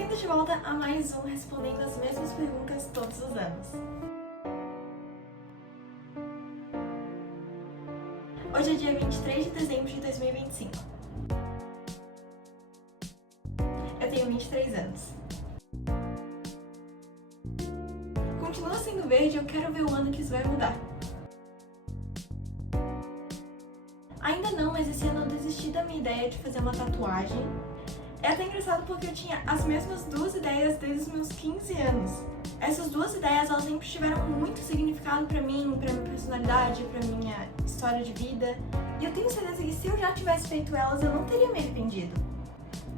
Bem-vindo de volta a mais um Respondendo as Mesmas Perguntas Todos os Anos. Hoje é dia 23 de dezembro de 2025. Eu tenho 23 anos. Continua sendo verde, eu quero ver o ano que isso vai mudar. Ainda não, mas esse ano eu desisti da minha ideia de fazer uma tatuagem. É até engraçado porque eu tinha as mesmas duas ideias desde os meus 15 anos. Essas duas ideias, elas sempre tiveram muito significado pra mim, pra minha personalidade, pra minha história de vida. E eu tenho certeza que se eu já tivesse feito elas, eu não teria me arrependido.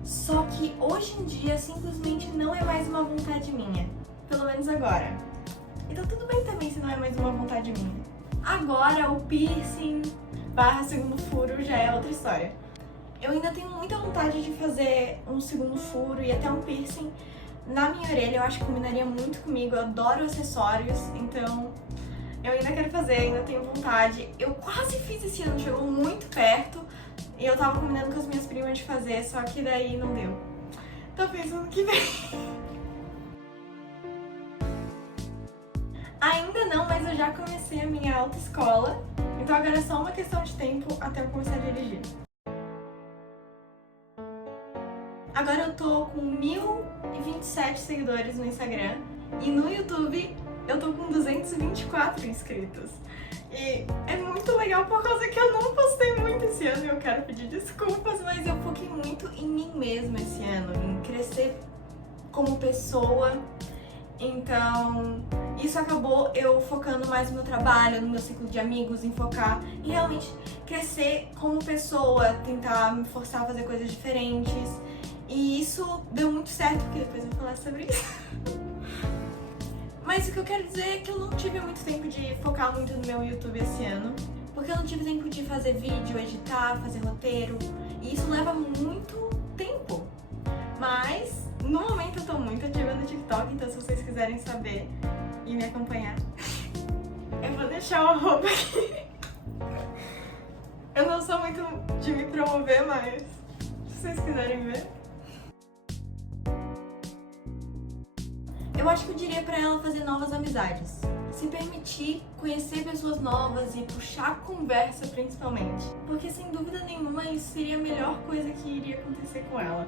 Só que hoje em dia, simplesmente não é mais uma vontade minha. Pelo menos agora. Então tudo bem também se não é mais uma vontade minha. Agora o piercing / segundo furo já é outra história. Eu ainda tenho muita vontade de fazer um segundo furo e até um piercing na minha orelha. Eu acho que combinaria muito comigo, eu adoro acessórios, então eu ainda quero fazer, ainda tenho vontade. Eu quase fiz esse ano, chegou muito perto e eu tava combinando com as minhas primas de fazer, só que daí não deu. Tô pensando que vem. Ainda não, mas eu já comecei a minha autoescola, então agora é só uma questão de tempo até eu começar a dirigir. Agora eu tô com 1.027 seguidores no Instagram e no YouTube eu tô com 224 inscritos. E é muito legal por causa que eu não postei muito esse ano e eu quero pedir desculpas, mas eu foquei muito em mim mesma esse ano, em crescer como pessoa. Então, isso acabou eu focando mais no meu trabalho, no meu ciclo de amigos, em focar em realmente crescer como pessoa, tentar me forçar a fazer coisas diferentes. E isso deu muito certo, porque depois eu vou falar sobre isso. Mas o que eu quero dizer é que eu não tive muito tempo de focar muito no meu YouTube esse ano, porque eu não tive tempo de fazer vídeo, editar, fazer roteiro, e isso leva muito tempo. Mas, no momento eu tô muito ativa no TikTok, então se vocês quiserem saber e me acompanhar, eu vou deixar o arroba aqui. Eu não sou muito de me promover, mas se vocês quiserem ver. Eu acho que eu diria pra ela fazer novas amizades. Se permitir conhecer pessoas novas e puxar conversa principalmente. Porque sem dúvida nenhuma isso seria a melhor coisa que iria acontecer com ela.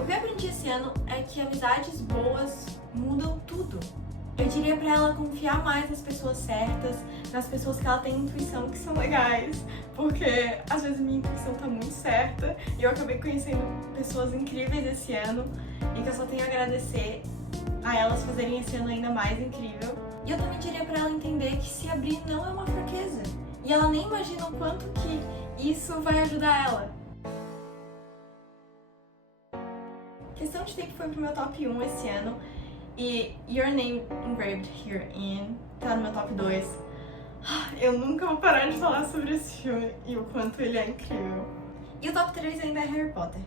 O que eu aprendi esse ano é que amizades boas mudam tudo. Eu diria pra ela confiar mais nas pessoas certas, nas pessoas que ela tem intuição que são legais. Porque às vezes minha intuição tá muito certa e eu acabei conhecendo pessoas incríveis esse ano e que eu só tenho a agradecer a elas fazerem esse ano ainda mais incrível. E eu também diria pra ela entender que se abrir não é uma fraqueza. E ela nem imagina o quanto que isso vai ajudar ela. Questão de Tempo foi pro meu top 1 esse ano. E Your Name Engraved Herein tá no meu top 2. Eu nunca vou parar de falar sobre esse filme e o quanto ele é incrível. E o top 3 ainda é Harry Potter.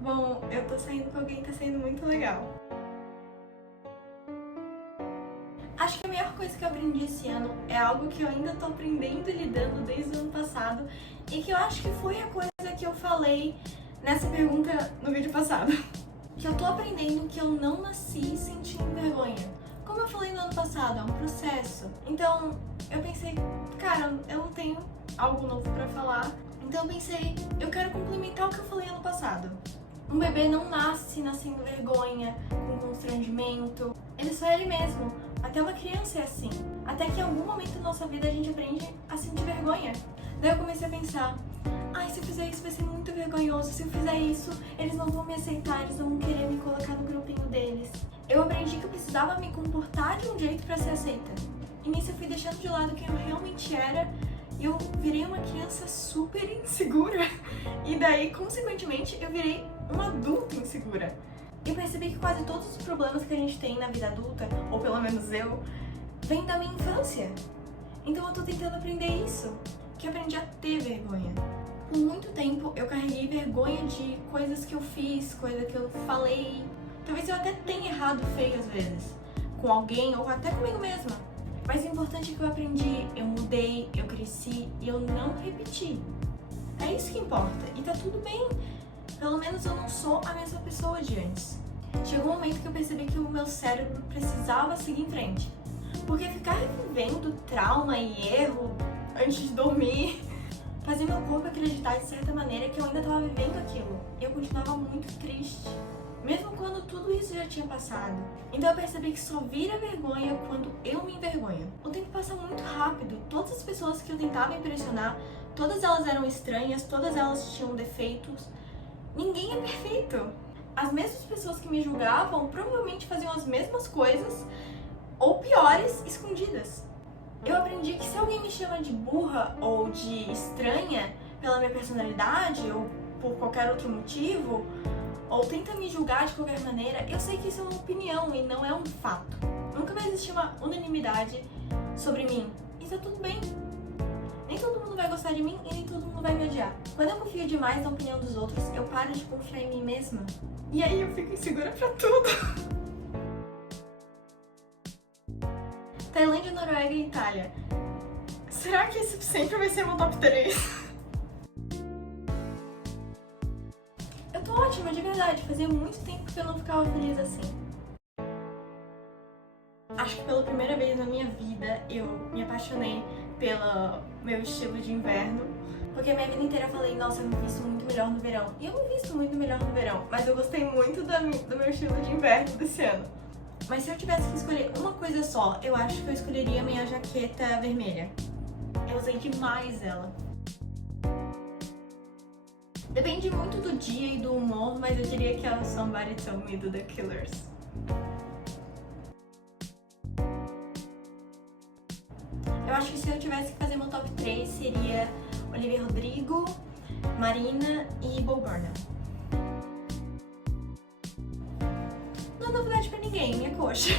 Bom, eu tô saindo com alguém que tá sendo muito legal. Acho que a melhor coisa que eu aprendi esse ano é algo que eu ainda tô aprendendo e lidando desde o ano passado e que eu acho que foi a coisa que eu falei nessa pergunta no vídeo passado. Que eu tô aprendendo que eu não nasci sentindo vergonha. Como eu falei no ano passado, é um processo. Então, eu pensei, cara, eu não tenho algo novo pra falar. Então eu pensei, eu quero complementar o que eu falei ano passado. Um bebê não nasce nascendo vergonha, com constrangimento. Ele só é ele mesmo. Até uma criança é assim. Até que em algum momento da nossa vida a gente aprende a sentir vergonha. Daí eu comecei a pensar, ai, se eu fizer isso vai ser muito vergonhoso. Se eu fizer isso, eles não vão me aceitar, eles não vão querer me colocar no grupinho deles. Eu aprendi que eu precisava me comportar de um jeito pra ser aceita. E nisso eu fui deixando de lado quem eu realmente era. E eu virei uma criança super insegura. E daí, consequentemente, eu virei uma adulta insegura. E percebi que quase todos os problemas que a gente tem na vida adulta, ou pelo menos eu, vêm da minha infância. Então eu tô tentando aprender isso, que eu aprendi a ter vergonha. Por muito tempo eu carreguei vergonha de coisas que eu fiz, coisa que eu falei. Talvez eu até tenha errado feio às vezes, com alguém ou até comigo mesma. Mas o importante é que eu aprendi, eu mudei, eu cresci e eu não repeti. É isso que importa. E tá tudo bem Pelo menos eu não sou a mesma pessoa de antes. Chegou um momento que eu percebi que o meu cérebro precisava seguir em frente. Porque ficar revivendo trauma e erro antes de dormir fazia meu corpo acreditar de certa maneira que eu ainda estava vivendo aquilo. E eu continuava muito triste, mesmo quando tudo isso já tinha passado. Então eu percebi que só vira vergonha quando eu me envergonho. O tempo passa muito rápido. Todas as pessoas que eu tentava impressionar, todas elas eram estranhas, todas elas tinham defeitos. Ninguém é perfeito. As mesmas pessoas que me julgavam provavelmente faziam as mesmas coisas, ou piores, escondidas. Eu aprendi que se alguém me chama de burra ou de estranha pela minha personalidade ou por qualquer outro motivo, ou tenta me julgar de qualquer maneira, eu sei que isso é uma opinião e não é um fato. Nunca vai existir uma unanimidade sobre mim. E tá tudo bem. Nem todo mundo vai gostar de mim e nem todo mundo vai me odiar. Quando eu confio demais na opinião dos outros, eu paro de confiar em mim mesma. E aí eu fico insegura pra tudo. Tailândia, Noruega e Itália. Será que esse sempre vai ser meu top 3? Eu tô ótima, de verdade. Fazia muito tempo que eu não ficava feliz assim. Acho que pela primeira vez na minha vida eu me apaixonei pelo meu estilo de inverno. Porque a minha vida inteira eu falei, nossa, eu me visto muito melhor no verão. E eu me visto muito melhor no verão. Mas eu gostei muito do meu estilo de inverno desse ano. Mas se eu tivesse que escolher uma coisa só, eu acho que eu escolheria minha jaqueta vermelha. Eu usei demais ela. Depende muito do dia e do humor, mas eu diria que é o Somebody Told Me do The Killers. Eu acho que se eu tivesse que fazer meu top 3 seria Olivia Rodrigo, Marina e Bo Burnham. Não dá novidade pra ninguém, minha coxa.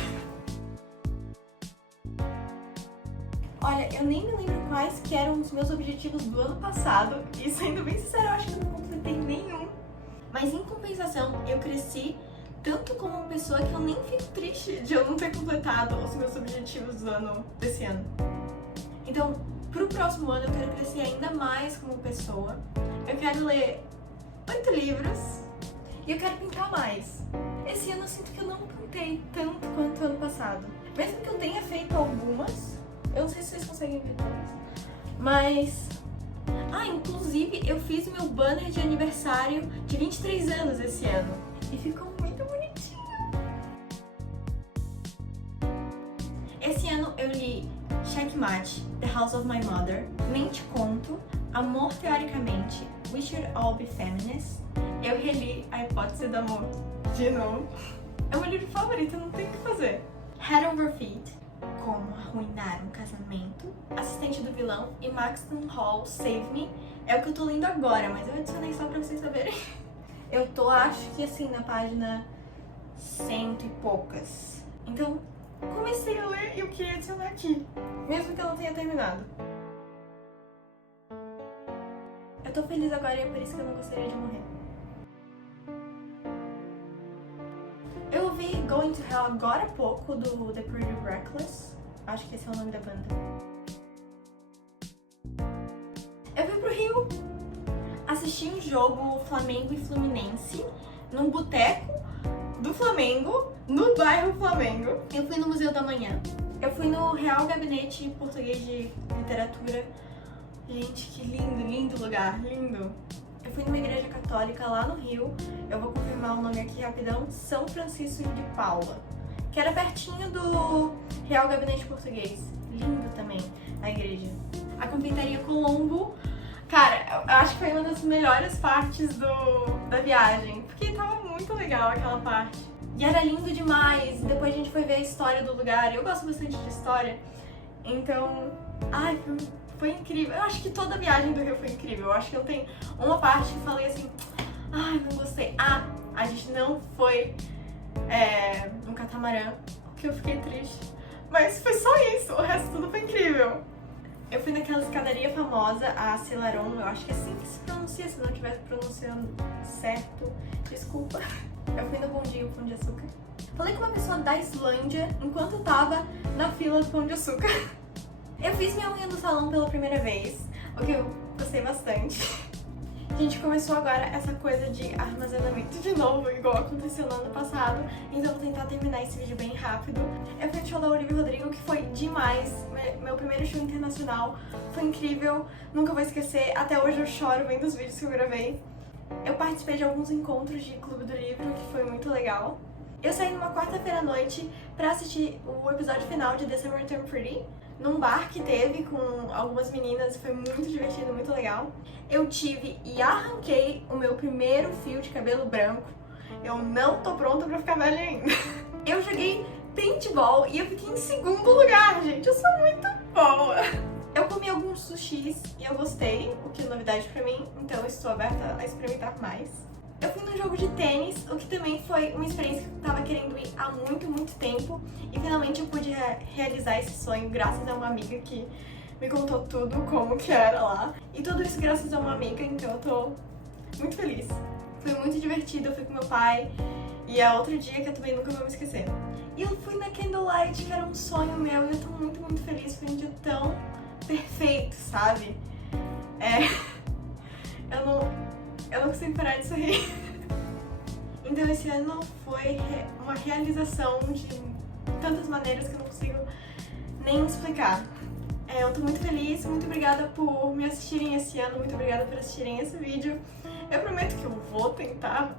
Olha, eu nem me lembro quais que eram os meus objetivos do ano passado. E sendo bem sincera, eu acho que eu não completei nenhum. Mas em compensação, eu cresci tanto como uma pessoa que eu nem fico triste de eu não ter completado os meus objetivos desse ano. Então, pro próximo ano eu quero crescer ainda mais como pessoa. Eu quero ler 8 livros e eu quero pintar mais. Esse ano eu sinto que eu não pintei tanto quanto ano passado. Mesmo que eu tenha feito algumas, eu não sei se vocês conseguem ver todas, mas... inclusive eu fiz o meu banner de aniversário de 23 anos esse ano. E ficou muito bonitinho. Esse ano eu li Checkmate, The House of My Mother, Mente Conto, Amor Teoricamente, We Should All Be Feminists. Eu reli A Hipótese do Amor de novo. É o meu livro favorito, não tem o que fazer. Head Over Feet, Como Arruinar um Casamento, Assistente do Vilão e Maxton Hall, Save Me. É o que eu tô lendo agora, mas eu adicionei só pra vocês saberem. Eu tô, acho que assim, na página 100 e poucas. Então, comecei a ler e eu queria adicionar aqui, mesmo que eu não tenha terminado. Eu tô feliz agora e é por isso que eu não gostaria de morrer. Eu ouvi Going to Hell agora há pouco, do The Pretty Reckless. Acho que esse é o nome da banda. Eu fui pro Rio assistir um jogo Flamengo e Fluminense num boteco do Flamengo, no bairro Flamengo. Eu fui no Museu da Manhã. Eu fui no Real Gabinete Português de Literatura. Gente, que lindo, lindo lugar, lindo. Eu fui numa igreja católica lá no Rio, eu vou confirmar o nome aqui rapidão, São Francisco de Paula, que era pertinho do Real Gabinete Português. Lindo também a igreja. A Confeitaria Colombo, cara, eu acho que foi uma das melhores partes da viagem, porque tava muito legal aquela parte. E era lindo demais, depois a gente foi ver a história do lugar, eu gosto bastante de história, então, foi incrível. Eu acho que toda a viagem do Rio foi incrível. Eu acho que eu tenho uma parte que falei assim, não gostei. A gente não foi no catamarã, que eu fiquei triste. Mas foi só isso, o resto tudo foi incrível. Eu fui naquela escadaria famosa, a Selarón, eu acho que é assim que se pronuncia, se não estiver pronunciando certo, desculpa. Eu fui no Bondinho Pão de Açúcar. Falei com uma pessoa da Islândia enquanto eu tava na fila do Pão de Açúcar. Eu fiz minha unha no salão pela primeira vez, o que eu gostei bastante. gente começou agora essa coisa de armazenamento de novo, igual aconteceu no ano passado, então vou tentar terminar esse vídeo bem rápido. Eu fui no show da Olivia Rodrigo, que foi demais, meu primeiro show internacional, foi incrível, nunca vou esquecer, até hoje eu choro vendo os vídeos que eu gravei. Eu participei de alguns encontros de Clube do Livro, que foi muito legal. Eu saí numa quarta-feira à noite pra assistir o episódio final de December Turn Pretty, num bar que teve com algumas meninas, foi muito divertido, muito legal. Eu tive e arranquei o meu primeiro fio de cabelo branco. Eu não tô pronta pra ficar velha ainda. Eu joguei paintball e eu fiquei em segundo lugar, gente. Eu sou muito boa. Eu comi alguns sushis e eu gostei, o que é novidade pra mim, então eu estou aberta a experimentar mais. Eu fui num jogo de tênis, o que também foi uma experiência que eu tava querendo ir há muito tempo. E finalmente eu pude realizar esse sonho graças a uma amiga que me contou tudo, como que era lá. E tudo isso graças a uma amiga, então eu tô muito feliz. Foi muito divertido, eu fui com meu pai. E é outro dia que eu também nunca vou me esquecer. E eu fui na Candlelight, que era um sonho meu, e eu tô muito feliz. Foi um dia tão perfeito, sabe? Eu não consigo parar de sorrir. Então esse ano foi uma realização de tantas maneiras que eu não consigo nem explicar. Eu tô muito feliz, muito obrigada por me assistirem esse ano, muito obrigada por assistirem esse vídeo. Eu prometo que eu vou tentar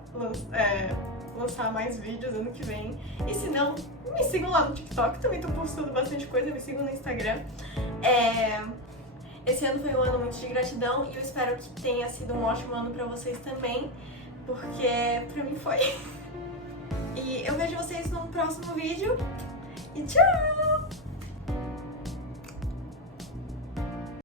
lançar mais vídeos ano que vem. E se não, me sigam lá no TikTok, também tô postando bastante coisa, me sigam no Instagram. Esse ano foi um ano muito de gratidão e eu espero que tenha sido um ótimo ano pra vocês também, porque pra mim foi. E eu vejo vocês no próximo vídeo e tchau!